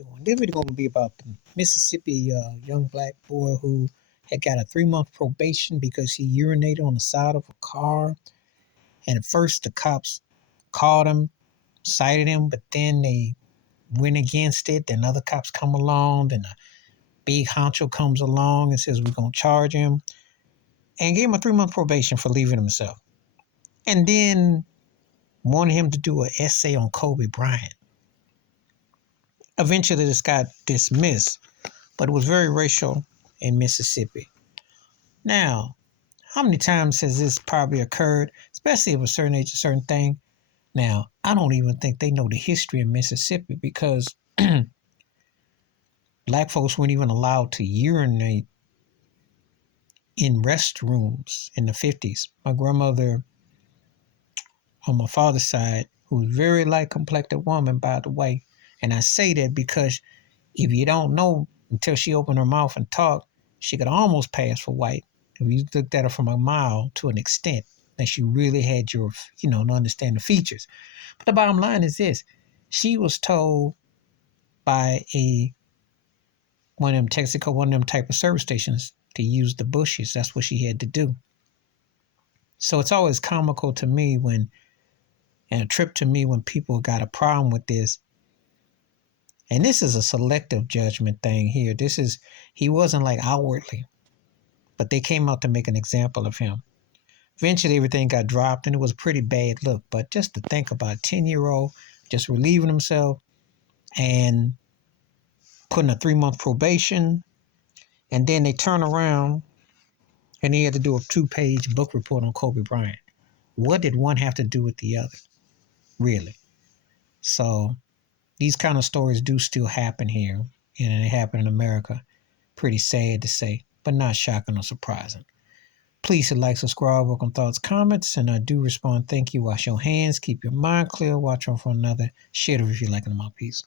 doing. This video going to be about the Mississippi young black boy who had got a 3-month probation because he urinated on the side of a car. And at first the cops caught him, cited him, but then they went against it. Then other cops come along. Then a big honcho comes along and says, we're going to charge him. And gave him a 3-month probation for leaving himself. And then wanted him to do an essay on Kobe Bryant. Eventually this got dismissed, but it was very racial in Mississippi. Now, how many times has this probably occurred, especially of a certain age, a certain thing? Now, I don't even think they know the history of Mississippi because black folks weren't even allowed to urinate in restrooms in the 50s. My grandmother on my father's side, who was a very light complected woman, by the way, and I say that because if you don't know, until she opened her mouth and talked, she could almost pass for white. If you looked at her from a mile to an extent that she really had your, to understand the features. But the bottom line is this. She was told by one of them Texaco, one of them type of service stations to use the bushes. That's what she had to do. So it's always comical to me when people got a problem with this. And this is a selective judgment thing here. He wasn't like outwardly, but they came out to make an example of him. Eventually everything got dropped and it was a pretty bad look. But just to think about a 10-year-old just relieving himself and putting a 3-month probation, and then they turn around and he had to do a 2-page book report on Kobe Bryant. What did one have to do with the other? Really? So these kind of stories do still happen here, and they happen in America. Pretty sad to say, but not shocking or surprising. Please hit like, subscribe, welcome thoughts, comments, and I do respond. Thank you. Wash your hands, keep your mind clear, watch on for another. Share it if you like it. My peace.